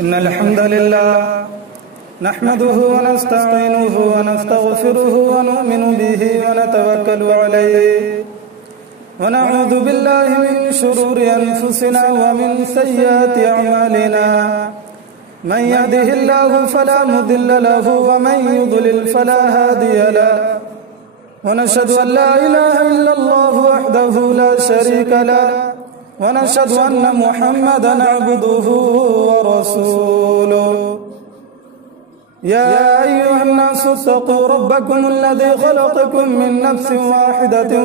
إن الحمد لله نحمده ونستعينه ونستغفره ونؤمن به ونتوكل عليه ونعوذ بالله من شرور أنفسنا ومن سيئات أعمالنا من يهده الله فلا مضل له ومن يضلل فلا هادي له ونشهد أن لا إله إلا الله وحده لا شريك له ونشهد أن محمدًا عبده ورسوله يا أيها الناس اتقوا ربكم الذي خلقكم من نفس واحدة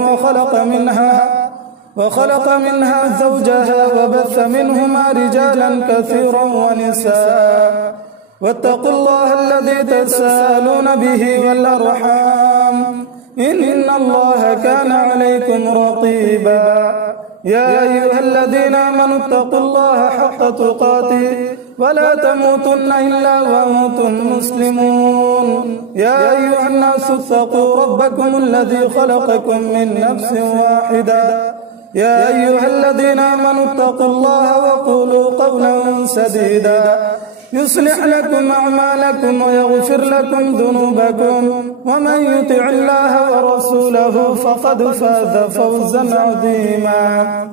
وخلق منها زوجها وبث منهما رجالا كثيرا ونساء واتقوا الله الذي تساءلون به والأرحام إن الله كان عليكم رقيبا يا أيها الذين آمنوا اتقوا الله حق تقاته ولا تموتن إلا وأنتم مسلمون يا أيها الناس اتقوا ربكم الذي خلقكم من نفس واحدة يا أيها الذين آمنوا اتقوا الله وقولوا قولا سديدا يصلح لكم أعمالكم ويغفر لكم ذنوبكم ومن يطع الله ورسوله فقد فاز فوزا عظيما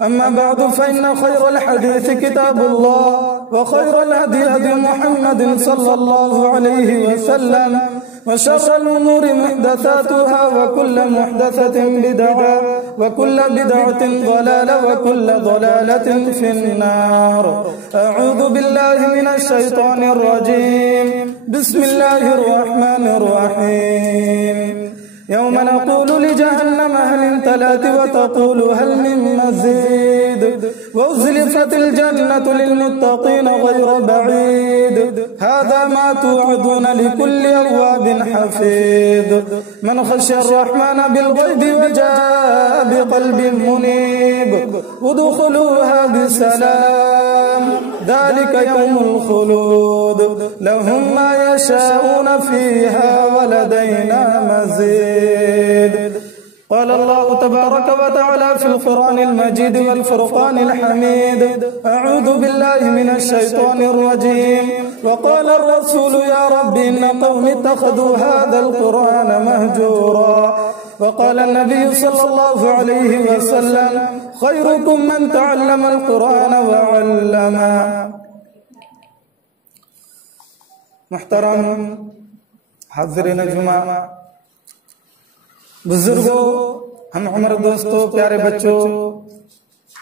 أما بعد فإن خير الحديث كتاب الله وخير الهدي هدي محمد صلى الله عليه وسلم وشر الأمور محدثاتها وكل محدثة بدعة وكل بدعة ضلالة وكل ضلالة في النار أعوذ بالله من الشيطان الرجيم بسم الله الرحمن الرحيم يوم نقول لجهنم هل امتلأت وتقول هل من مزيد وأزلفت الجنة للمتقين غير بعيد هذا ما توعدون لكل أواب حفيظ من خشي الرحمن بالغيب وجاء بقلب منيب ادخلوها بسلام ذلك يوم الخلود لهم ما يشاءون فيها ولدينا مزيد قال الله تبارك وتعالى في القرآن المجيد والفرقان الحميد أعوذ بالله من الشيطان الرجيم وقال الرسول يا رب إن قوم اتخذوا هذا القرآن مهجورا وقال النبي صلى الله عليه وسلم خيركم من تعلم القرآن وعلمه محترم حاضرین جمعہ بزرگوں ہم عمر دوستوں پیارے بچوں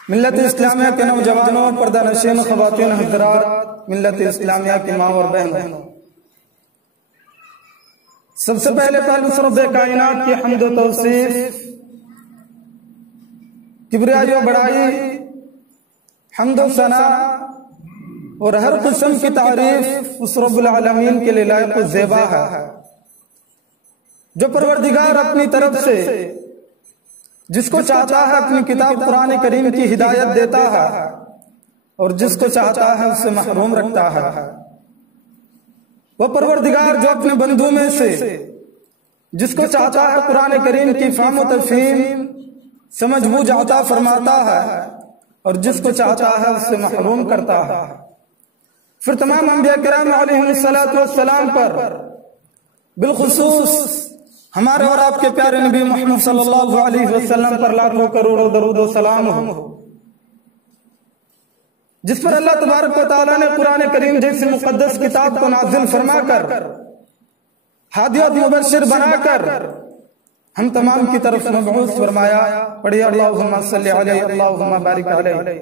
ملت اسلامیہ کے نوجوانوں پردہ نشین خواتین حضرات ملت اسلامیہ کی ماں اور بہنوں سب سے پہلے رب کائنات کی حمد و توصیف کبریائی و بڑائی حمد و ثنا اور ہر قسم کی تعریف اس رب العالمین کے لیے لائق و زیبا ہے جو پروردگار اپنی طرف سے جس کو چاہتا ہے اپنی کتاب قرآن کریم کی ہدایت دیتا ہے اور جس کو چاہتا ہے اس سے محروم رکھتا ہے وہ پروردگار جو اپنے بندوں میں سے جس کو چاہتا ہے قرآن کریم کی فہم و تفہیم سمجھ بوجھ عطا فرماتا ہے اور جس کو چاہتا ہے اس سے محروم کرتا ہے پھر تمام انبیاء کرام علیہ السلام پر بالخصوص ہمارے اور آپ کے پیارے نبی محمد صلی اللہ علیہ وسلم پر لاکھوں کروڑوں درود و سلام ہو جس پر اللہ تبارک و تعالیٰ نے قرآن کریم جیسی مقدس کتاب کو نازل فرما کر ہادی اور مبشر بنا کر ہم تمام کی طرف مبعوث فرمایا پڑھیے اللہم صلی علیہ اللہم بارک علیہ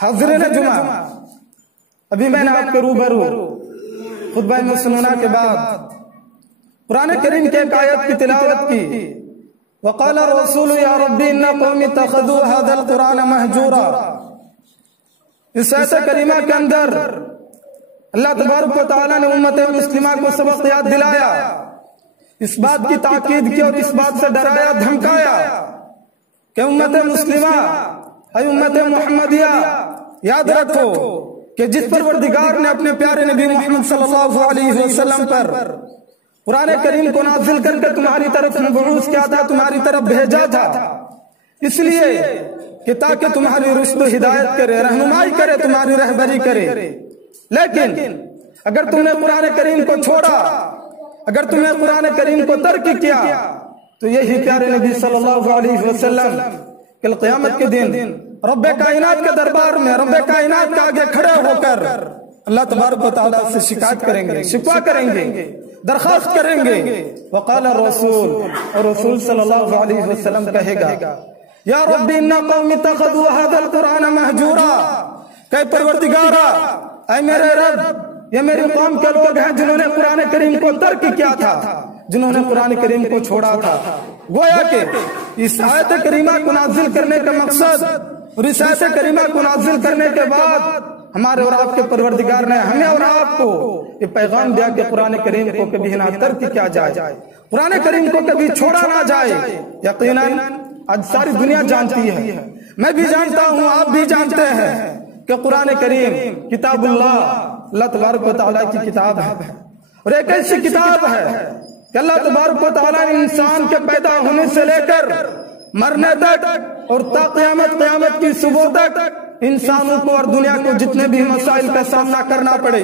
حاضرین جمعہ ابھی میں نے آپ کے روبرو خطبہ مسنونہ کے بعد قرآن کریم کے ایک آیت کی تلاوت کی وقال الرسول یا ربی ان قوم اتخذوا هذا القرآن مہجورا اس آیت کریمہ کے اندر اللہ تبارک و تعالیٰ نے امت مسلمہ کو سبق یاد دلایا اس بات کی تاکید کی اور اس بات سے ڈرایا دھمکایا کہ امت مسلمہ اے امت محمدیہ یاد رکھو کہ جس پروردگار نے اپنے پیارے نبی محمد صلی اللہ علیہ وسلم پر قرآن کریم کو نازل کر کے تمہاری طرف مبعوث کیا تھا تمہاری طرف بھیجا تھا اس لیے کہ تاکہ تمہاری رشد و ہدایت کرے، رہنمائی کرے، تمہاری رہبری کرے۔ لیکن اگر تم نے قرآن کریم کو چھوڑا، اگر تم نے قرآن کریم کو ترک کیا، تو یہی پیارے نبی صلی اللہ علیہ وسلم کل قیامت کے دن رب کائنات کے دربار میں، رب کائنات کے آگے کھڑے ہو کر اللہ تبارک و تعالیٰ سے شکایت کریں گے، شکوہ کریں گے، درخواست کریں گے۔ وقال الرسول، اور رسول صلی اللہ علیہ وسلم کہے گا، یا رب ان قوم اتخذوا هذا القرآن مہجورا، کہ پروردگارا، اے میرے رب، یہ میری قوم کے لوگ ہیں جنہوں نے قرآن کریم کو ترک کیا تھا، جنہوں نے قرآن کریم کو چھوڑا تھا۔ گویا کہ اس آیت کریمہ کو نازل کرنے کا مقصد، اور اس آیت کریمہ کو نازل کرنے کے بعد ہمارے اور آپ کے پروردگار نے ہمیں اور آپ کو یہ پیغام دیا کہ قرآن کریم کو کبھی نہ ترک کیا جائے، قرآن کریم کو کبھی چھوڑا نہ جائے۔ یقیناً آج ساری دنیا جانتی ہے، میں بھی جانتا ہوں، آپ بھی جانتے ہیں کہ قرآن کریم کتاب اللہ تبارک و تعالیٰ کی کتاب ہے، اور ایک ایسی کتاب ہے کہ اللہ تبارک و تعالیٰ نے انسان کے پیدا ہونے سے لے کر مرنے تک اور تا قیامت کی صبح تک انسانوں کو اور دنیا کو جتنے بھی مسائل کا سامنا کرنا پڑے،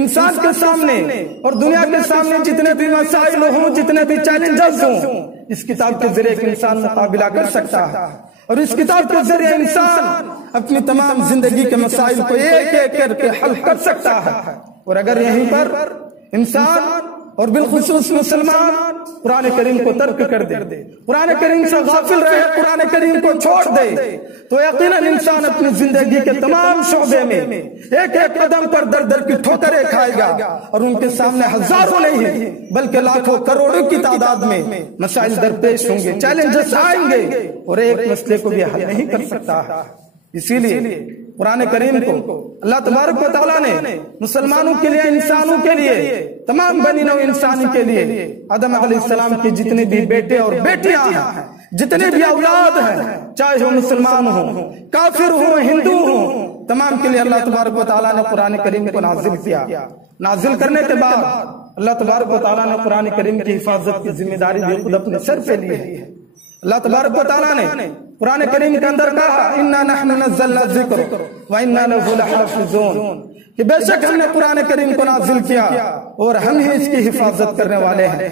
انسان کے سامنے اور دنیا کے سامنے جتنے بھی مسائل ہوں، جتنے بھی چیلنجز ہوں، اس کتاب کے ذریعے ایک انسان مقابلہ کر سکتا ہے، اور اس کتاب کے ذریعے انسان اپنی تمام زندگی کے مسائل کو ایک ایک کر کے حل کر سکتا ہے۔ اور اگر یہیں پر انسان اور بالخصوص مسلمان قرآن کریم کو ترک کر دے، قرآن کریم سے غافل رہے، قرآن کریم کو چھوڑ دے، تو یقیناً انسان اپنی زندگی کے تمام شعبے میں ایک ایک قدم پر در در کی ٹھوکریں کھائے گا، اور ان کے سامنے ہزاروں نہیں بلکہ لاکھوں کروڑوں کی تعداد میں مسائل درپیش ہوں گے، چیلنجز آئیں گے، اور ایک مسئلے کو بھی حل نہیں کر سکتا ہے۔ اسی لیے قرآن کریم کو اللہ تبارک و تعالیٰ نے مسلمانوں کے لیے، انسانوں کے لیے، تمام بنی نوع انسانی کے لیے، آدم علیہ السلام کی جتنے بھی بیٹے اور بیٹیاں ہیں، جتنے بھی اولاد ہیں، چاہے وہ مسلمان ہوں، کافر ہوں، ہندو ہوں، تمام کے لیے اللہ تبارک و تعالیٰ نے قرآن کریم کو نازل کیا۔ نازل کرنے کے بعد اللہ تبارک و تعالیٰ نے قرآن کریم کی حفاظت کی ذمہ داری بھی خود اپنے سر پہ لی ہے۔ اللہ تبارک و تعالیٰ نے قرآن کریم کے اندر کہا، اِنَّا نَحْنُ نَزَّلْنَا الذِّكْرَ وَإِنَّا لَهُ لَحَافِظُونَ، کہ بے شک ہم نے قرآن کریم کو نازل کیا اور ہم ہی اس کی حفاظت کرنے والے ہیں۔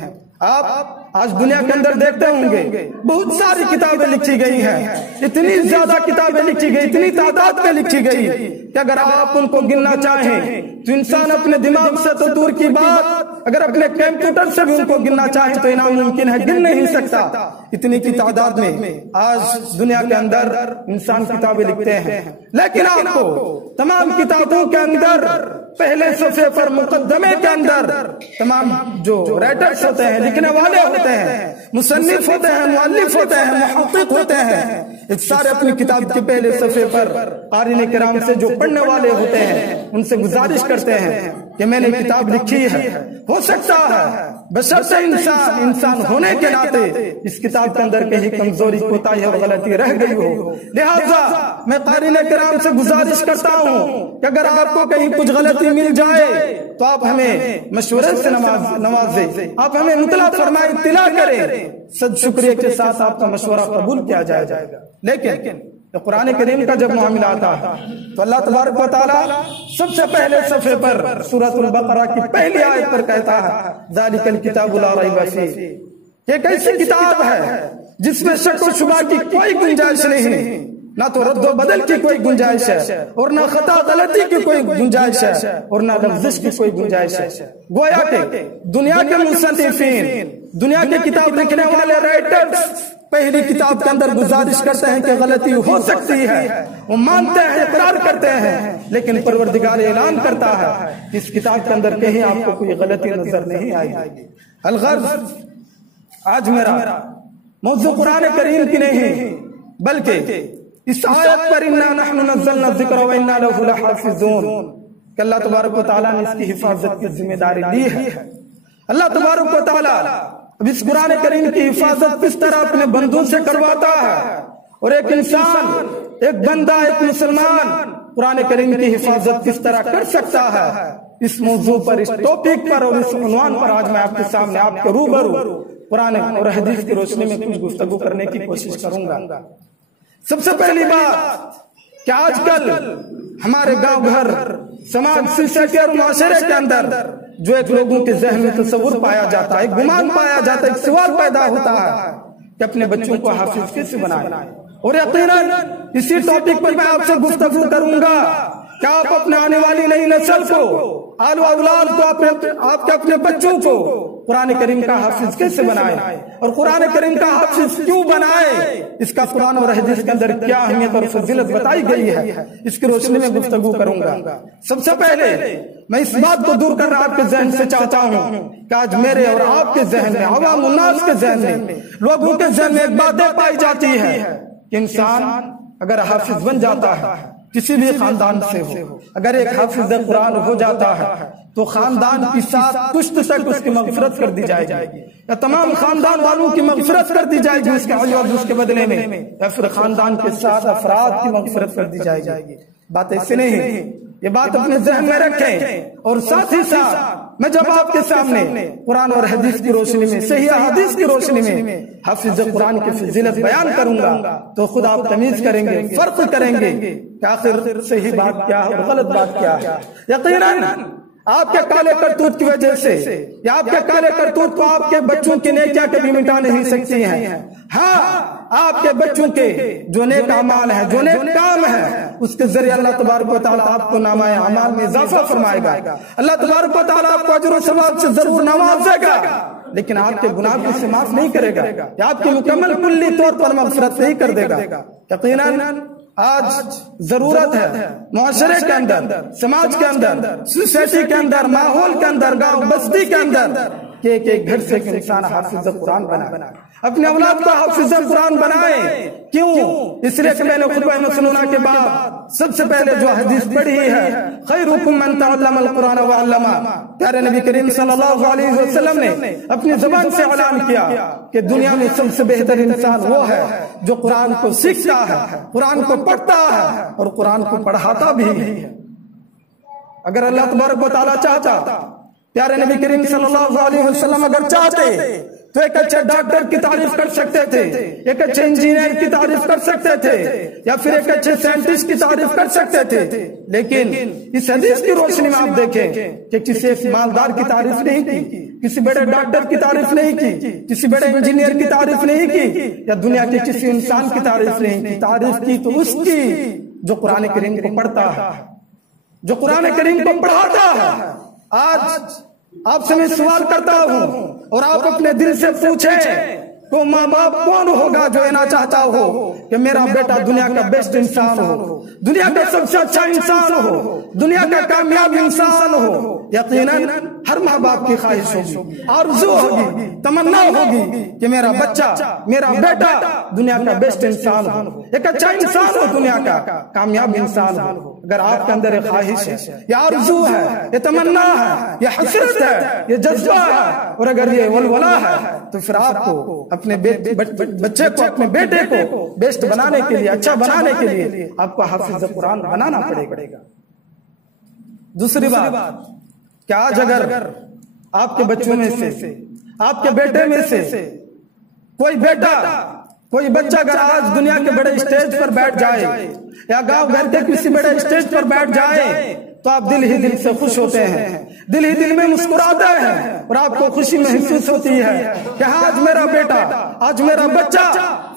آپ آج دنیا کے اندر دیکھتے ہوں گے بہت ساری کتابیں لکھی گئی ہیں، اتنی زیادہ کتابیں لکھی گئی، اتنی تعداد میں لکھی گئی کہ اگر آپ ان کو گننا چاہیں تو انسان اپنے دماغ سے تو دور کی بات، اگر اپنے کمپیوٹر سے بھی ان کو گننا چاہیں تو ناممکن ہے، گن نہیں سکتا، اتنی کی تعداد میں آج دنیا کے اندر انسان کتابیں لکھتے ہیں۔ لیکن آپ کو تمام کتابوں کے اندر پہلے صفحے پر مقدمے کے اندر تمام جو رائٹرز ہوتے ہیں، لکھنے والے ہوتے ہیں، مصنف ہوتے ہیں، مؤلف ہوتے ہیں، محقق ہوتے ہیں، اس سارے اپنی کتاب کے پہلے صفحے پر قارئین کرام سے جو پڑھنے والے ہوتے ہیں ان سے گزارش کرتے ہیں کہ میں نے کتاب لکھی ہے، ہو سکتا ہے بشرط انسان ہونے کے ناطے اس کتاب کے اندر کہیں کمزوری، کوتاہی اور غلطی رہ گئی ہو، لہذا میں قارئین کرام سے گزارش کرتا ہوں کہ اگر آپ کو کہیں کچھ غلطی مل جائے تو آپ ہمیں مشورے سے نوازیں، آپ ہمیں مطلع فرمائیں، اطلاع کریں، صد شکریہ کے ساتھ آپ کا مشورہ قبول کیا جائے گا۔ لیکن قرآن کریم کا جب معاملہ آتا ہے تو اللہ تبارک و تعالیٰ سب سے پہلے صفحے پر سورۃ البقرہ کی پہلی آیت پر کہتا ہے، ذالک الکتاب لا ریب فیہ، یہ ایک ایسی کتاب ہے جس میں شک و شبہ کی کوئی گنجائش نہیں، نہ تو رد و بدل کی کوئی گنجائش ہے، اور نہ خطا غلطی کی کوئی گنجائش ہے، اور نہ لفظش کی کوئی گنجائش ہے۔ گویا کہ دنیا کے مصنفین، دنیا کے کتاب لکھنے والے رائٹرز پہلی کتاب کے اندر گزارش کرتے ہیں کہ غلطی ہو سکتی ہے، وہ مانتے ہیں، اقرار کرتے ہیں، لیکن پروردگار اعلان کرتا ہے کہ اس کتاب کے اندر کہیں آپ کو کوئی غلطی نظر نہیں آئے گی۔ الغرض آج میرا موضوع قرآن کریم کی نہیں بلکہ اس آیت پر اِنَّا نَحْنُ نَزَّلْنَا الذِّكْرَ وَإِنَّا لَهُ لَحَافِظُونَ کہ اللہ تبارک و تعالیٰ نے اس کی حفاظت کی ذمہ داری لی ہے۔ اللہ تبارک و تعالیٰ اب اس قرآن کریم کی حفاظت کس طرح اپنے بندوں سے کرواتا ہے، اور ایک انسان، ایک بندہ، ایک مسلمان قرآن کریم کی حفاظت کس طرح کر سکتا ہے، اس موضوع پر، اس ٹاپک پر اور اس عنوان پر آج میں آپ کے سامنے، آپ کے روبرو قرآن اور حدیث کی روشنی میں کچھ گفتگو کرنے کی کوشش کروں گا۔ سب سے پہلی بات کہ آج کل ہمارے گاؤں گھر سماج سوسائٹی اور معاشرے کے اندر جو ایک لوگوں کے ذہن میں تصور پایا جاتا ہے، ایک گمان پایا جاتا ہے، ایک سوال پیدا ہوتا ہے کہ اپنے بچوں کو حافظ کیسے بنائیں۔ اور یقیناً اسی ٹاپک پر میں آپ سے گفتگو کروں گا کہ آپ اپنے آنے والی نئی نسل کو، آل و اولاد کو، آپ کے اپنے بچوں کو قرآن کریم کا حافظ کیسے بنائیں، اور قرآن کریم کا حافظ کیوں بنائیں، اس کا قرآن اور حدیث کے اندر کیا اہمیت اور فضیلت بتائی گئی ہے، اس کی روشنی میں گفتگو کروں گا۔ سب سے پہلے میں اس بات کو دور کرنا آپ کے ذہن سے چاہتا ہوں کہ آج میرے اور آپ کے ذہن میں، عوام الناس کے ذہن میں، لوگوں کے ذہن میں ایک باتیں پائی جاتی ہے کہ انسان اگر حافظ بن جاتا ہے، کسی بھی خاندان سے ہو، اگر ایک حافظ قرآن ہو جاتا ہے تو خاندان کی 7 پشت تک اس کی مغفرت کر دی جائے گی، یا تمام خاندان والوں کی مغفرت کر دی جائے گی اس کے عوض اس کے بدلے میں، یا پھر خاندان کے 7 افراد کی مغفرت کر دی جائے گی۔ بات ایسے نہیں، یہ بات اپنے ذہن میں رکھیں، اور ساتھ ہی ساتھ میں جب آپ کے سامنے قرآن اور حدیث کی روشنی میں، صحیح حدیث کی روشنی میں حافظ قرآن کی فضیلت بیان کروں گا تو خود آپ تمیز کریں گے، فرق کریں گے کہ آخر صحیح بات کیا ہے اور غلط بات کیا ہے۔ یقیناً آپ کے کالے کرتوت کی وجہ سے یا آپ کے کالے کرتوت کو آپ کے بچوں کی نیکیاں کبھی مٹا نہیں سکتی ہیں۔ ہاں، آپ کے بچوں کے جو نیک اعمال ہیں، جو نیک کام ہیں، اس کے ذریعے اللہ تبارک و تعالیٰ آپ کو نامہ اعمال میں اضافہ فرمائے گا، اللہ تبارک و تعالیٰ آپ کو اجر و ثواب سے ضرور نوازے گا، لیکن آپ کے گناہ کو سے معاف نہیں کرے گا، یا آپ کی مکمل کلی طور پر مغفرت نہیں کر دے گا۔ یقیناً آج ضرورت ہے معاشرے کے اندر، سماج کے اندر، سوسائٹی کے اندر، ماحول کے اندر، گاؤں بستی کے اندر کہ ایک گھر سے انسان حافظ قرآن بنائے، اپنے اولاد کو حافظ قرآن بنائے۔ کیوں؟ اس لیے کہ میں نے خطبہ مسنونہ کے بعد سب سے پہلے جو حدیث پڑھی ہے، خیرکم من تعلم القرآن وعلمہ، پیارے نبی کریم صلی اللہ علیہ وسلم نے اپنی زبان سے اعلان کیا کہ دنیا میں سب سے بہتر انسان وہ ہے جو قرآن کو سیکھتا ہے، قرآن کو پڑھتا ہے اور قرآن کو پڑھاتا بھی ہے۔ اگر اللہ تبارک و تعالیٰ چاہتا، پیارے نبی کریم صلی اللہ علیہ وسلم اگر چاہتے تو ایک اچھے ڈاکٹر کی تعریف کر سکتے تھے، ایک اچھے انجینئر کی تعریف کر سکتے تھے، یا پھر ایک اچھے سائنٹسٹ کی تعریف کر سکتے تھے، لیکن اس حدیث کی روشنی میں آپ دیکھیں کہ کسی ایک مالدار کی تعریف نہیں کی، کسی بڑے ڈاکٹر کی تعریف نہیں کی، کسی بڑے انجینئر کی تعریف نہیں کی، یا دنیا کے کسی انسان کی تعریف نہیں کی۔ تعریف کی تو اس کی جو قرآن کریم کو پڑھتا ہے، جو قرآن کریم کو پڑھاتا ہے۔ آج آپ سے میں سوال کرتا ہوں اور آپ اپنے دل سے پوچھیں تو ماں باپ کون ہوگا جو یہ نہ چاہتا ہو کہ میرا بیٹا دنیا کا بیسٹ انسان ہو، دنیا کا سب سے اچھا انسان ہو، دنیا کا کامیاب انسان ہو؟ یقیناً ہر ماں باپ کی خواہش ہوگی، آرزو ہوگی، تمنا ہوگی کہ میرا بچہ، میرا بیٹا دنیا کا بیسٹ انسان ہو، ایک اچھا انسان ہو، دنیا کا کامیاب انسان ہو۔ اگر آپ کے اندر یہ خواہش ہے، یہ آرزو ہے، یہ تمنا ہے، یہ حسرت ہے، یہ جذبہ ہے، اور اگر یہ ولولہ ہے تو پھر آپ کو اپنے بچے کو، اپنے بیٹے کو بیسٹ بنانے کے لیے، اچھا بنانے کے لیے آپ کو حافظ قرآن بنانا پڑے گا۔ دوسری بات کہ آج اگر آپ کے بچوں میں سے، آپ کے بیٹے میں سے کوئی بیٹا، کوئی بچہ اگر آج دنیا کے بڑے اسٹیج پر بیٹھ جائے یا گاؤں گھر کے کسی بڑے اسٹیج پر بیٹھ جائے تو آپ دل ہی دل سے خوش ہوتے ہیں، دل ہی دل میں مسکراتے ہیں، اور آپ کو خوشی محسوس ہوتی ہے کہ آج میرا بیٹا، آج میرا بچہ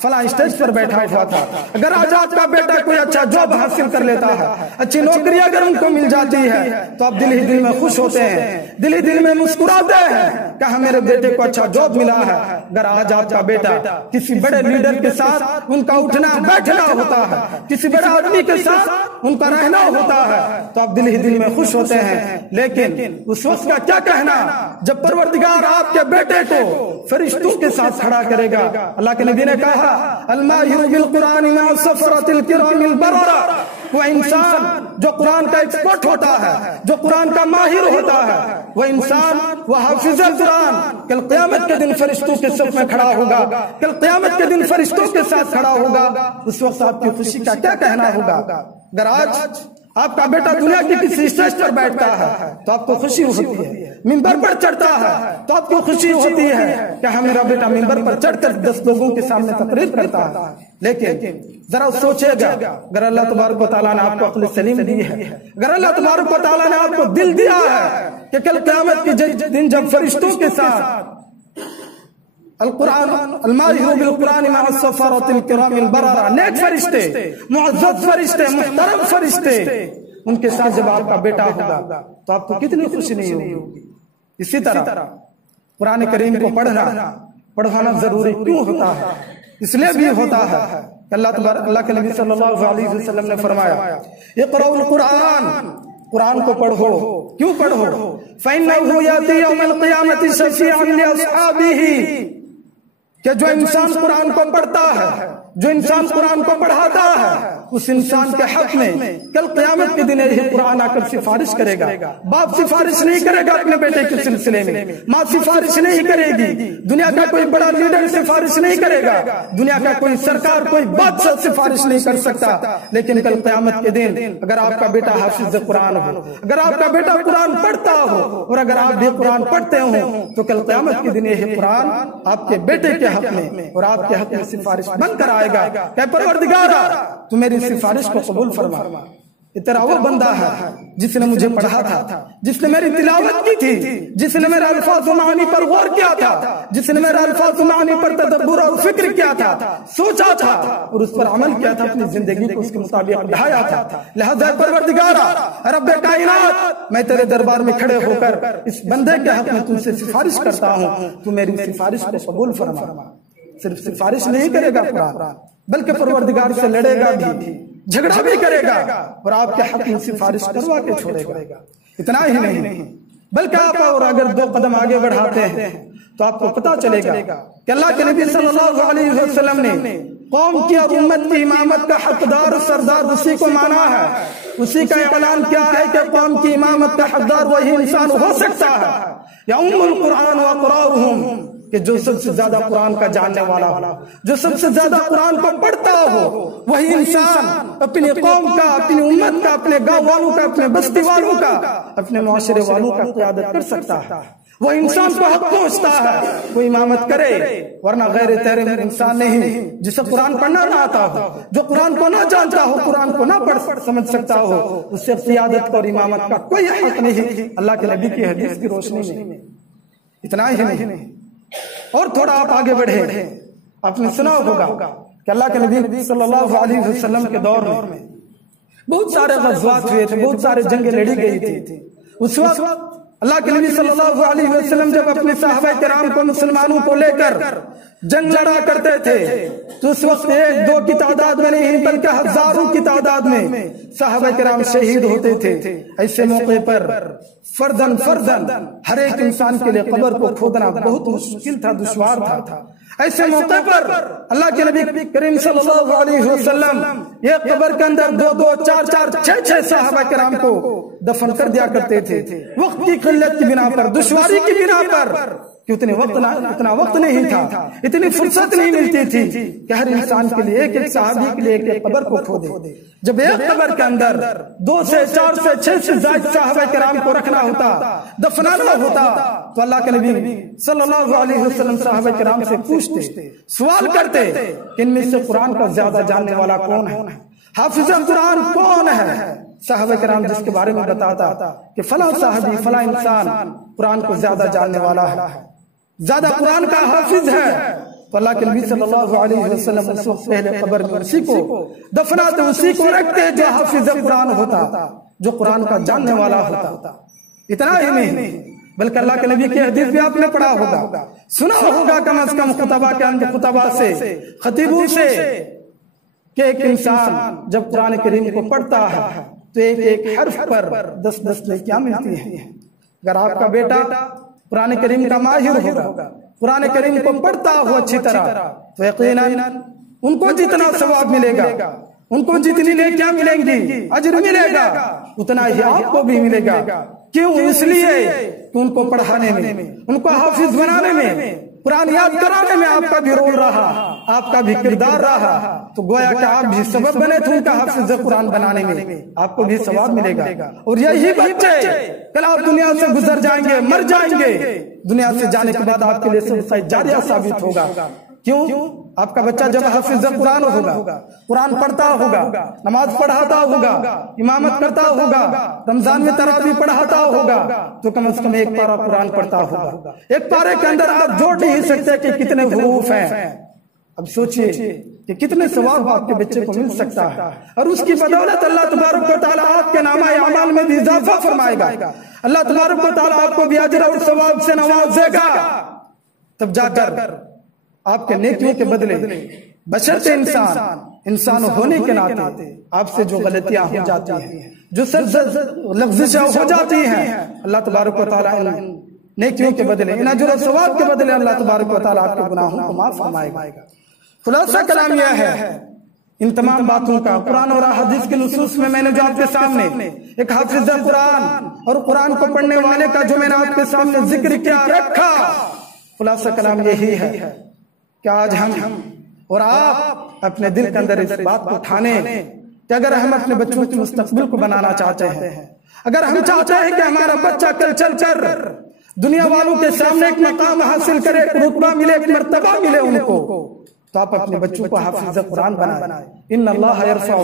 فلاں اسٹیج پر بیٹھا ہوا تھا۔ اگر آج آپ کا بیٹا کوئی اچھا جاب حاصل کر لیتا ہے، اچھی نوکری اگر ان کو مل جاتی ہے تو آپ دل ہی دل میں خوش ہوتے ہیں، دل ہی دل میں مسکراتے ہیں کہ ہاں میرے بیٹے کو اچھا جاب ملا ہے۔ اگر آج آپ کا بیٹا کسی بڑے لیڈر کے ساتھ ان کا اٹھنا بیٹھنا ہوتا ہے، کسی بڑے آدمی کے ساتھ ان کا رہنا ہوتا ہے تو آپ دل ہی دل میں خوش ہوتے ہیں۔ لیکن اس وقت کا کیا کہنا جب پروردگار آپ کے بیٹے کو فرشتوں کے ساتھ کھڑا کرے گا؟ اللہ کے نبی نے کہا الماہر بالقرآن مع السفرۃ الکرام البررہ، وہ انسان جو قرآن کا ایکسپرٹ ہوتا ہے، جو قرآن کا ماہر ہوتا ہے، وہ انسان، وہ حافظ قرآن کل قیامت کے دن فرشتوں کے صف میں کھڑا ہوگا، کل قیامت کے دن فرشتوں کے ساتھ کھڑا ہوگا۔ اس وقت آپ کی خوشی کا کیا کہنا ہوگا؟ اگر آج آپ کا بیٹا دنیا کی کسی اسٹیج پر بیٹھتا ہے تو آپ کو خوشی ہوتی ہے، ممبر پر چڑھتا ہے تو آپ کو خوشی ہوتی ہے کہ میرا بیٹا ممبر پر چڑھ کر 10 لوگوں کے سامنے تقریر کرتا ہے. لیکن ذرا سوچے گا، اگر اللہ تبارک و تعالیٰ نے آپ کو عقل سلیم دی ہے، اگر اللہ تبارک و تعالیٰ نے آپ کو دل دیا ہے کہ کل قیامت کے دن جب فرشتوں کے ساتھ القرآن الماہر بالقرآن مع السفرۃ الکرام البررہ، نیک فرشتے، معزز فرشتے، محترم فرشتے، ان کے ساتھ جب آپ کا بیٹا ہوگا تو آپ کو کتنی خوشی نہیں ہوگی. اسی طرح قرآن کریم کو پڑھانا ضروری کیوں ہوتا ہے؟ اس لیے بھی ہوتا ہے کہ اللہ کے نبی صلی اللہ علیہ وسلم نے فرمایا اقرؤوا القرآن، قرآن کو پڑھو. کیوں پڑھو؟ فإنه يأتي يوم القيامة شفيعا لأصحابه، کہ جو انسان قرآن کو پڑھتا ہے، جو انسان قرآن کو پڑھاتا ہے، اس انسان کے حق میں کل قیامت کے دن یہ قرآن آ کر سفارش کرے گا. باپ سفارش نہیں کرے گا اپنے بیٹے کے سلسلے میں، ماں سفارش نہیں کرے گی، دنیا کا کوئی بڑا لیڈر سفارش نہیں کرے گا، دنیا کا کوئی سرکار، کوئی بادشاہ سفارش نہیں کر سکتا. لیکن کل قیامت کے دن اگر آپ کا بیٹا حافظ قرآن ہو، اگر آپ کا بیٹا قرآن پڑھتا ہو، اور اگر آپ بھی قرآن پڑھتے ہوں، تو کل قیامت کے دن یہ قرآن آپ کے بیٹے کے حق میں اور آپ کے حق میں سفارش بن کر آئے گا کہ پروردگارا تو میری سفارش کو قبول فرما. یہ تیرا وہ بندہ ہے جس نے مجھے پڑھا تھا، جس نے میری تلاوت کی تھی، جس نے میرے الفاظ و معانی پر غور کیا تھا، جس نے میرے الفاظ و معانی پر تدبر اور فکر کیا تھا، سوچا تھا اور اس پر عمل کیا تھا، اپنی زندگی کو اس کے مطابق ڈھایا تھا. لہذا پروردگارا رب کائنات، میں تیرے دربار میں کھڑے ہو کر اس بندے کے حق میں تم سے سفارش کرتا ہوں، تو میری سفارش کو قبول فرما. صرف سفارش نہیں کرے گا قرآن، بلکہ پروردگار سے لڑے گا بھی، جھگڑا بھی کرے گا اور آپ کے حق میں سفارش کروا کے چھوڑے گا. اتنا ہی نہیں بلکہ آپ اور اگر 2 قدم آگے بڑھاتے ہیں تو آپ کو پتا چلے گا کہ اللہ کے نبی صلی اللہ علیہ وسلم نے قوم کی اور امت کی امامت کا حقدار سردار اسی کو مانا ہے. اسی کا اعلان کیا ہے کہ قوم کی امامت کا حقدار وہی انسان ہو سکتا ہے یا ام القرآن وقراؤہم، کہ جو سب سے زیادہ قرآن کا جاننے والا ہو، جو سب سے زیادہ قرآن کو پڑھتا ہو، وہی انسان اپنی قوم کا، اپنی امت کا، اپنے گاؤں والوں کا، اپنے بستی والوں کا، اپنے معاشرے والوں کا قیادت کر سکتا ہے. وہ انسان کو حق پہنچتا ہے وہ امامت کرے، ورنہ غیر تیرے انسان نہیں جسے قرآن پڑھنا نہ آتا ہو، جو قرآن کو نہ جانتا ہو، قرآن کو نہ پڑھ سمجھ سکتا ہو، اس سے قیادت اور امامت کا کوئی حق نہیں اللہ کے نبی کی حدیث کی روشنی میں. اتنا ہی نہیں اور تھوڑا آپ آگے بڑھے، آپ نے سنا ہوگا کہ اللہ کے نبی صلی اللہ علیہ وسلم کے دور میں بہت سارے غزوات ہوئے تھے، بہت سارے جنگیں لڑی گئی تھی. اس وقت اللہ کے نبی صلی اللہ علیہ وسلم جب اپنے صحابہ کرام کو، مسلمانوں کو لے کر جنگ لڑا کرتے تھے تو اس وقت 1-2 کی تعداد میں نہیں بلکہ ہزاروں کی تعداد میں صحابہ کرام شہید ہوتے تھے. ایسے موقع پر فردن ہر ایک انسان کے لیے قبر کو کھودنا بہت مشکل تھا، دشوار تھا. ایسے موقع پر اللہ کے نبی کریم صلی اللہ علیہ وسلم ایک قبر کے اندر 2-2 4-4 6-6 صحابہ کرام کو دفن کر دیا کرتے تھے. وقت کی قلت کی بنا پر، دشواری کی بنا پر، کہ اتنا وقت نہیں تھا، اتنی فرصت نہیں ملتی تھی کہ ہر انسان کے لیے ایک صحابی کے لیے ایک قبر کو کھودے. جب ایک قبر کے اندر 2 سے 4 سے 6 سے زائد صحابہ کرام کو رکھنا ہوتا، دفنانا ہوتا، تو اللہ کے نبی صلی اللہ علیہ وسلم صحابہ کرام سے پوچھتے، سوال کرتے کہ ان میں سے قرآن کا زیادہ جاننے والا کون ہے، حافظ قرآن کون ہے. صحابہ کرام جس کے بارے میں بتاتا کہ فلاں صحابی، فلاں انسان قرآن کو زیادہ جاننے والا ہے، زیادہ قرآن کا حافظ ہے، تو اللہ کے نبی صلی اللہ علیہ وسلم اس وقت پہلے قبر میں اسی کو دفناتے، اسی کو رکھتے جو حافظ قرآن ہوتا، جو قرآن کا جاننے والا ہوتا. اتنا ہی نہیں بلکہ اللہ کے نبی کی حدیث بھی آپ نے پڑھا ہوگا، سنا ہوگا کم از کم خطبہ سے، خطیبوں سے، کہ ایک انسان جب قرآن کریم کو پڑھتا ہے تو ایک حرف پر 10 نیکیاں ملتی ہیں. اگر آپ کا بیٹا قرآن کریم کا ماہر ہوگا، قرآن کریم کو پڑھتا ہو اچھی طرح، تو یقیناً ان کو جتنا ثواب ملے گا، ان کو جتنی نیکیاں ملیں گی، اجر ملے گا، اتنا ہی آپ کو بھی ملے گا. کیوں؟ اس لیے کہ ان کو پڑھانے میں، ان کو حافظ بنانے میں قرآن یاد کرانے میں آپ کا بھی رول رہا، آپ کا بھی کردار رہا، تو گویا کہ آپ بھی سبب بنے تھے ان کا حافظ قرآن بنانے میں، آپ کو بھی ثواب ملے گا۔ اور یہی بچے کل آپ دنیا سے گزر جائیں گے، مر جائیں گے، دنیا سے جانے کے بعد آپ کے لیے صدقہ جاریہ ثابت ہوگا۔ کیوں؟ آپ کا بچہ جب حافظ قرآن ہوگا، قرآن پڑھتا ہوگا، نماز پڑھاتا ہوگا، امامت کرتا ہوگا، رمضان میں تراویح پڑھاتا ہوگا، تو کم از کم ایک پارہ قرآن پڑھتا ہوگا۔ ایک پارے کے اندر آپ جوڑ نہیں سکتے کہ کتنے حروف ہیں، اب سوچئے کہ کتنے ثواب آپ کے بچے کو مل سکتا ہے، اور اس کی بدولت اللہ تبارک و تعالیٰ آپ کے نامہ اعمال میں بھی اضافہ فرمائے گا، اللہ تبارک و تعالیٰ آپ کو بھی اجر اور ثواب سے نوازے گا، تب جا کر آپ کے نیکیوں کے بدلے بشرط انسان ہونے کے ناطے آپ سے جو غلطیاں ہو جاتی ہیں، جو لفظیں ہو جاتی ہیں، اللہ تبارک و تعالیٰ نیکیوں کے بدلے، ان اجر و ثواب کے بدلے اللہ تبارک و تعالیٰ آپ کے گناہوں کو معاف فرمائے گا۔ خلاصہ کلام یہ ہے ان تمام باتوں کا، قرآن اور حدیث کے نصوص میں نے جو آپ کے سامنے ایک حافظ قرآن اور قرآن کو پڑھنے والے کا جو میں نے آپ کے سامنے ذکر کیا رکھا، خلاصہ کلام یہی ہے کہ آج ہم اور آپ اپنے دل کے اندر اس بات کو ٹھانے کہ اگر ہم اپنے بچوں کے مستقبل کو بنانا چاہتے ہیں، اگر ہم چاہتے ہیں کہ ہمارا بچہ کل چل کر دنیا والوں کے سامنے ایک مقام حاصل کرے، ایک رتبہ ملے، ایک مرتبہ ملے ان کو، تو آپ اپنے بچوں کو حافظ قرآن بنائیں۔ ان اللہ یرفع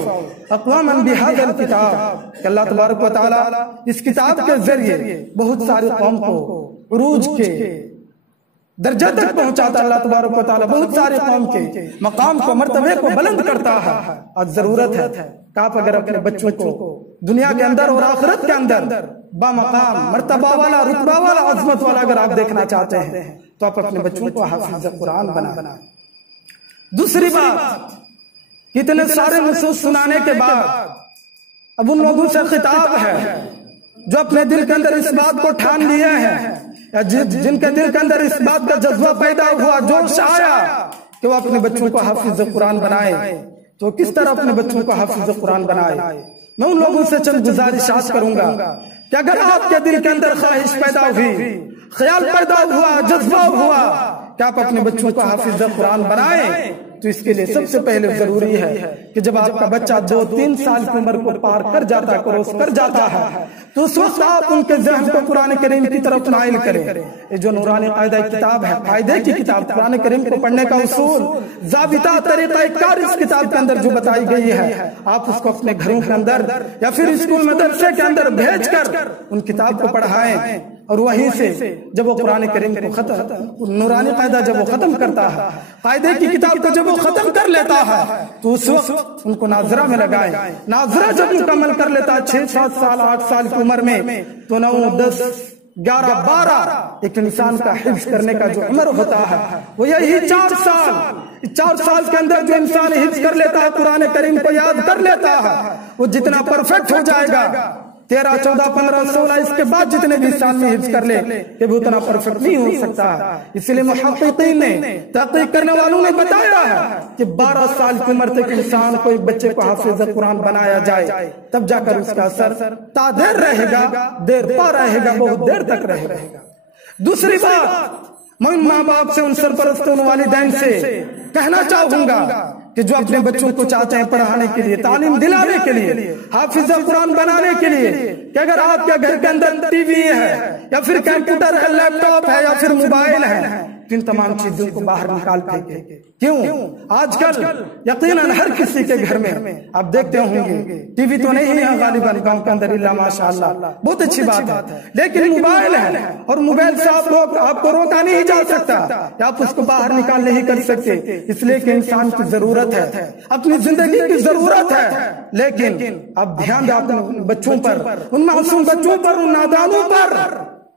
اقواما بہذا الکتاب، کہ اللہ تبارک و تعالیٰ اس کتاب کے ذریعے بہت ساری قوم کو عروج کے درجہ تک پہنچاتا، اللہ تبارک و تعالیٰ بہت سارے قوم کے مقام کو، مرتبے کو بلند کرتا ہے۔ آج ضرورت ہے کہ آپ اگر اپنے بچوں کو دنیا کے اندر اور آخرت کے اندر با مقام، مرتبہ والا، رتبہ والا، عظمت والا اگر آپ دیکھنا چاہتے ہیں تو آپ اپنے بچوں کو حافظ قرآن بنائیں۔ دوسری بات، اتنے سارے نصوص سنانے کے بعد اب ان لوگوں سے خطاب ہے جو اپنے دل کے اندر اس بات کو ٹھان لیے ہیں، یا جن کے دل کے اندر اس بات کا جذبہ پیدا ہوا، جوش آیا کہ وہ اپنے بچوں کو حافظ قرآن بنائے، تو کس طرح اپنے بچوں کو حافظ قرآن بنائے؟ میں ان لوگوں سے چند گزارشات کروں گا کہ اگر آپ کے دل کے اندر خواہش پیدا ہوئی، خیال پیدا ہوا، جذبہ ہوا کہ آپ اپنے بچوں کو حافظ قرآن بنائیں، تو اس کے لیے سب سے پہلے ضروری ہے کہ جب آپ کا بچہ 2-3 سال کی عمر کو پار کر جاتا ہے، کروس کر جاتا ہے، تو اس وقت آپ ان کے ذہن کو قرآن کریم کی طرف مائل کریں۔ یہ جو نورانی قاعدہ کتاب ہے، قاعدے کی کتاب، قرآن کریم کو پڑھنے کا اصول، ضابطہ، طریقہ کار اس کتاب کے اندر جو بتائی گئی ہے، آپ اس کو اپنے گھروں کے اندر یا پھر اسکول مدرسے کے اندر بھیج کر ان کتاب کو پڑھائیں، اور وہیں سے جب وہ قرآن کریم کو ختم، نورانی قاعدہ جب وہ ختم کرتا ہے، قاعدے کی کتاب کو جب وہ ختم کر لیتا ہے، تو اس وقت ان کو ناظرہ میں لگائیں۔ ناظرہ جب مکمل کر لیتا ہے 6-7 سال 8 سال کی عمر میں، تو 9 10 11 12 ایک انسان کا حفظ کرنے کا جو عمر ہوتا ہے وہ یہی 4 سال۔ 4 سال کے اندر جو انسان حفظ کر لیتا ہے، قرآن کریم کو یاد کر لیتا ہے، وہ جتنا پرفیکٹ ہو جائے گا، 13 14 15 16 اس کے بعد جتنے بھی سال میں حفظ کر لے، یہ بھی اتنا پرفیکٹ نہیں ہو سکتا۔ اس لیے محققین نے، تحقیق کرنے والوں نے بتایا ہے کہ 12 سال کی عمر تک انسان کو ایک بچے کو حافظ قرآن بنایا جائے، تب جا کر اس کا اثر تا دیر رہے گا، دیر پا رہے گا، بہت دیر تک رہے گا۔ دوسری بات، میں ان ماں باپ سے، ان سرپرستوں، والدین سے کہنا چاہوں گا کہ جو اپنے بچوں کو چاہتے ہیں پڑھانے کے لیے، تعلیم دلانے کے لیے، حافظ قرآن بنانے کے لیے، کہ اگر آپ کے گھر کے اندر ٹی وی ہے یا پھر کمپیوٹر ہے، لیپ ٹاپ ہے یا پھر موبائل ہے، ان تمام چیزوں کو باہر نکال پھینکیں۔ کیوں؟ آج کل یقیناً ہر کسی کے گھر میں آپ دیکھتے ہوں گے، ٹی وی تو نہیں ہے غالباً گاؤں کے اندر، اللہ ماشاءاللہ، بہت اچھی بات ہے، لیکن موبائل ہے، اور موبائل سے آپ کو روکا نہیں جا سکتا، آپ اس کو باہر نکال نہیں کر سکتے، اس لیے کہ انسان کی ضرورت ہے، اپنی زندگی کی ضرورت ہے۔ لیکن اب دھیان دیں اپنے بچوں پر، ان معصوم بچوں پر، ان نادانوں پر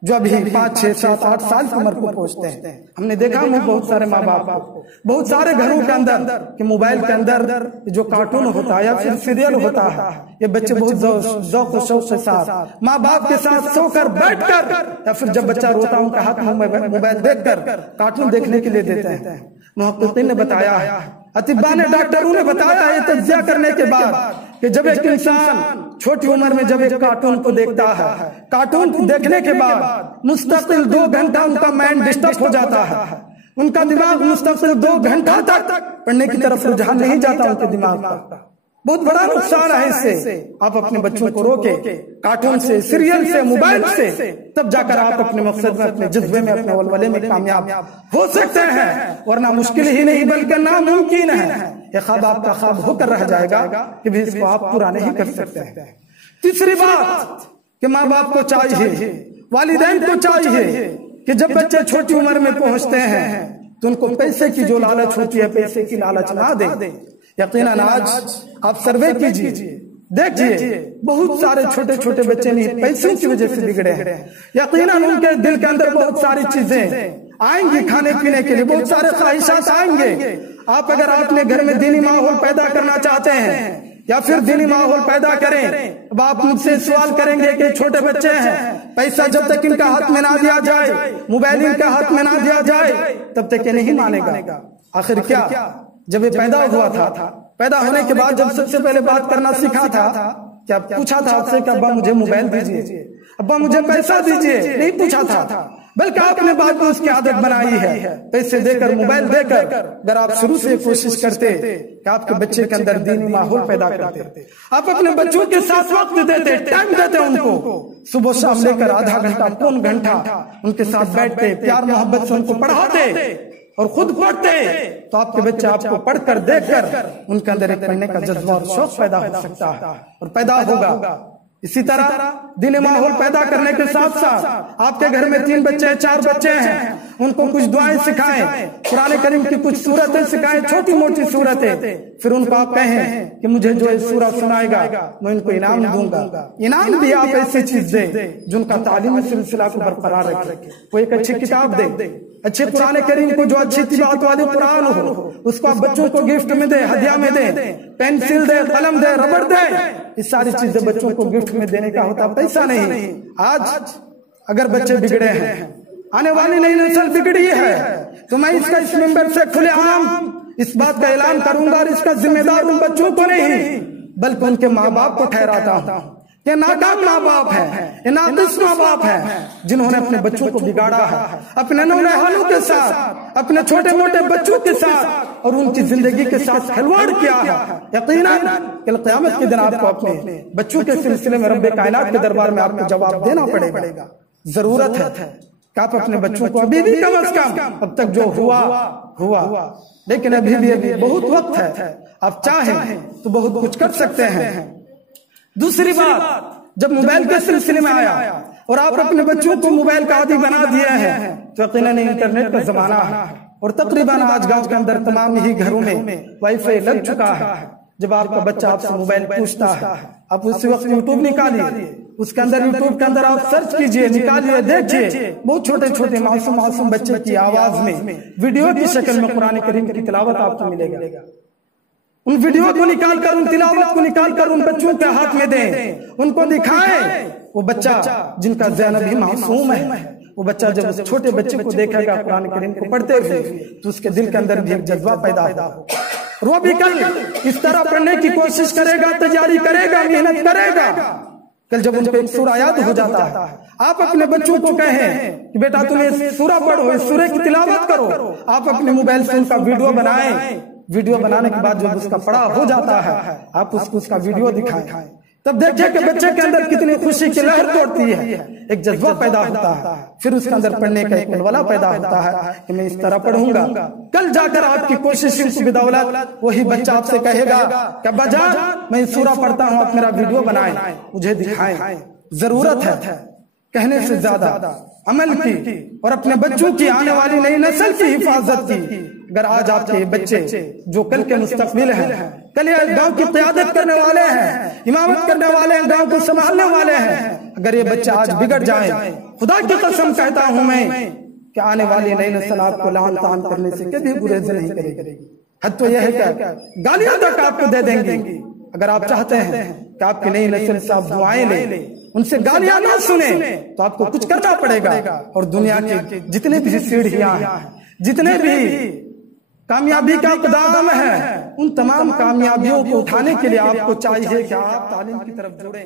جو ابھی 5 6 7 8 سال کی عمر کو پہنچتے ہیں۔ ہم نے دیکھا بہت سارے ماں باپ کو، بہت سارے گھروں کے اندر کہ موبائل کے اندر جو کارٹون ہوتا ہے یا پھر سیریل ہوتا ہے، یہ بچے بہت ذوق و شوق کے ساتھ ماں باپ کے ساتھ سو کر بیٹھ کر، یا پھر جب بچہ روتا ہے ان کا ہاتھ میں موبائل دیکھ کر کارٹون دیکھنے کے لیے دیتے ہیں۔ محققین نے بتایا ہے، اطباء نے، ڈاکٹروں نے بتایا ہے تجزیہ کرنے کے بعد کہ جب ایک انسان چھوٹی عمر میں جب ایک کارٹون کو دیکھتا ہے، کارٹون کو دیکھنے کے بعد مستقل 2 گھنٹہ ان کا مائنڈ ڈسٹرب ہو جاتا ہے، ان کا دماغ مستقل 2 گھنٹہ تک پڑھنے کی طرف رجحان نہیں جاتا ان کے دماغ کا. بہت بڑا نقصان ہے اس سے. آپ اپنے بچوں کو روکے کارٹون سے، سیریل سے، موبائل سے، تب جا کر آپ اپنے مقصد میں، اپنے جذبے میں، اپنے ولولے میں کامیاب ہو سکتے ہیں. ورنہ مشکل ہی نہیں بلکہ ناممکن ہے. یہ خواب آپ کا خواب ہو کر رہ جائے گا کہ بھی اس کو آپ پورا نہیں کر سکتے ہیں. تیسری بات کہ ماں باپ کو چاہیے، والدین کو چاہیے کہ جب بچے چھوٹی عمر میں پہنچتے ہیں تو ان کو پیسے کی جو لالچ ہوتی ہے، پیسے کی لالچ نہ دیں. یقیناً آج آپ سروے کیجئے، دیکھئے بہت سارے چھوٹے چھوٹے بچے نہیں پیسوں کی وجہ سے بگڑے ہیں. یقیناً ان کے دل کے اندر بہت ساری چیزیں آئیں گی کھانے پینے کے لیے، بہت سارے خواہشات آئیں گے. آپ اگر اپنے گھر میں دینی ماحول پیدا کرنا چاہتے ہیں یا پھر دینی ماحول پیدا کریں، اب آپ مجھ سے سوال کریں گے کہ چھوٹے بچے ہیں، پیسہ جب تک ان کا ہاتھ میں نہ دیا جائے، موبائل ان کا ہاتھ میں نہ دیا جائے، تب تک یہ نہیں مانے گا. آخر کیا جب یہ پیدا ہوا تھا، پیدا ہونے کے بعد جب سب سے پہلے بات کرنا سیکھا تھا، کیا پوچھا تھا آپ سے کہ ابا مجھے موبائل دیجئے، ابا مجھے پیسہ دیجئے؟ نہیں پوچھا تھا، بلکہ آپ نے بعد میں اس کی عادت بنائی ہے پیسے دے کر، موبائل دے کر. اگر آپ شروع سے کوشش کرتے کہ آپ کے بچے کے اندر دینی ماحول پیدا کرتے، آپ اپنے بچوں کے ساتھ وقت دیتے، ٹائم دیتے ان کو، صبح شام لے کر آدھا گھنٹہ، پون گھنٹہ ان کے ساتھ بیٹھتے، پیار محبت سے ان کو پڑھاتے اور خود پڑھتے، تو آپ کے بچے آپ کو پڑھ کر دیکھ کر ان کے اندر ایک پڑھنے کا جذبہ اور شوق پیدا ہو سکتا ہے اور پیدا ہوگا. اسی طرح دینی ماحول پیدا کرنے کے ساتھ ساتھ آپ کے گھر میں 3 بچے 4 بچے ہیں، ان کو کچھ دعائیں سکھائیں، قرآن کریم کی کچھ سورتیں سکھائیں، چھوٹی موٹی سورتیں. پھر ان کو آپ کہیں کہ مجھے جو سورہ سنائے گا میں ان کو انعام دوں گا. انعام بھی آپ ایسی چیز دیں جو ان کا تعلیمی سلسلہ کو برقرار رکھے. وہ ایک اچھی کتاب دے، اچھے قرآن کریم کو جو اچھی تلاوت والی قرآن ہو، اس کو آپ بچوں کو گفٹ میں دیں، ہدیہ میں دیں، پینسل دیں، قلم دیں، ربڑ دیں. یہ ساری چیزیں بچوں کو گفٹ میں دینے کا ہوتا، پیسہ نہیں. آج اگر بچے بگڑے ہیں، آنے والی نئی نسل بگڑی ہے، تو میں اس کا اس ممبر سے کھلے عام اس بات کا اعلان کروں گا، اور اس کا ذمہ دار ان بچوں کو نہیں بلکہ ان کے ماں باپ کو ٹھہراتا ہوں. یہ ناکام ماں باپ ہے، یہ ناقص ماں باپ ہے جنہوں نے اپنے بچوں کو بگاڑا ہے، اپنے نونہالوں کے ساتھ، اپنے چھوٹے موٹے بچوں کے ساتھ، اور ان کی زندگی کے ساتھ کھلواڑ کیا ہے. یقیناً کل قیامت کے دن آپ کو اپنے بچوں کے سلسلے میں رب کائنات کے دربار میں آپ کو جواب دینا پڑے گا. ضرورت ہے کہ آپ اپنے بچوں کو ابھی بھی کم از کم، اب تک جو ہوا لیکن ابھی بھی بہت وقت ہے، آپ چاہیں تو بہت کچھ کر سکتے ہیں. دوسری بات، جب موبائل کے سلسلے میں آیا اور آپ اپنے بچوں کو موبائل کا عادی بنا دیا ہے، تو یقیناً انٹرنیٹ کا زمانہ ہے اور تقریباً آج گاؤں کے اندر تمام ہی گھروں میں وائی فائی لگ چکا ہے. جب آپ کا بچہ آپ سے موبائل پوچھتا ہے، آپ اسی وقت یوٹیوب نکالیے، اس کے اندر یوٹیوب کے اندر آپ سرچ کیجئے، نکالیے، دیکھیے، بہت چھوٹے چھوٹے معصوم بچے کی آواز میں ویڈیو کی شکل میں قرآن کریم کی تلاوت آپ کو ملے گا. ان ویڈیو کو نکال کر، ان تلاوت کو نکال کر ان بچوں کے ہاتھ میں دیں، ان کو دکھائیں. وہ بچہ جن کا ذہن بھی معصوم ہے، وہ بچہ جب اس چھوٹے بچے کو دیکھے گا قرآن کریم کو پڑھتے ہوئے، تو اس کے دل کے اندر بھی ایک جذبہ پیدا ہوگا، اور وہ بھی کل اس طرح پڑھنے کی کوشش کرے گا، تیاری کرے گا، محنت کرے گا. کل جب ان کو ایک سورہ یاد ہو جاتا ہے، آپ اپنے بچوں کو کہیں کہ بیٹا تم یہ سورہ پڑھو، اس سورہ کی تلاوت کرو. آپ اپنے موبائل سے ان کا ویڈیو بنائیں، ویڈیو بنانے کے بعد جب اس کا پڑھا ہو جاتا ہے، آپ اس کو اس کا ویڈیو دکھائیں. تب دیکھیں کہ بچے کے اندر کتنی خوشی کی لہر توڑتی ہے، ایک جذبہ پیدا ہوتا ہے. پھر اس کے اندر پڑھنے کا ایک ولولہ پیدا ہوتا ہے کہ میں اس طرح پڑھوں گا. کل جا کر آپ کی کوششوں کی بدولت وہی بچہ آپ سے کہے گا کہ ابا جان میں سورہ پڑھتا ہوں، آپ میرا ویڈیو بنائیں، مجھے دکھائیں. ضرورت ہے کہنے سے زیادہ عمل کی اور اپنے بچوں کی، آنے والی نئی نسل کی حفاظت کی. اگر آج آپ کے بچے جو کل کے مستقبل ہیں، کل یہ گاؤں کی قیادت کرنے والے ہیں، امامت کرنے والے ہیں، گاؤں کو سنبھالنے والے ہیں، اگر یہ بچے آج بگڑ جائیں، خدا کی قسم کہتا ہوں میں کہ آنے والی نئی نسل آپ کو لعن طعن کرنے سے کبھی گریز نہیں کرے گی. حد تو یہ ہے کہ گالیاں تک آپ کو دے دیں گی. اگر آپ چاہتے ہیں کہ آپ کی نئی نسل سے آپ دعائیں لیں، ان سے گالیاں نہ سنیں، تو آپ کو کچھ کرنا پڑے گا. اور دنیا کے جتنے بھی سیڑھیاں ہیں، جتنے بھی کامیابی کا قدم ہے، ان تمام کامیابیوں کو اٹھانے کے لیے آپ کو چاہیے کہ آپ تعلیم کی طرف جڑیں.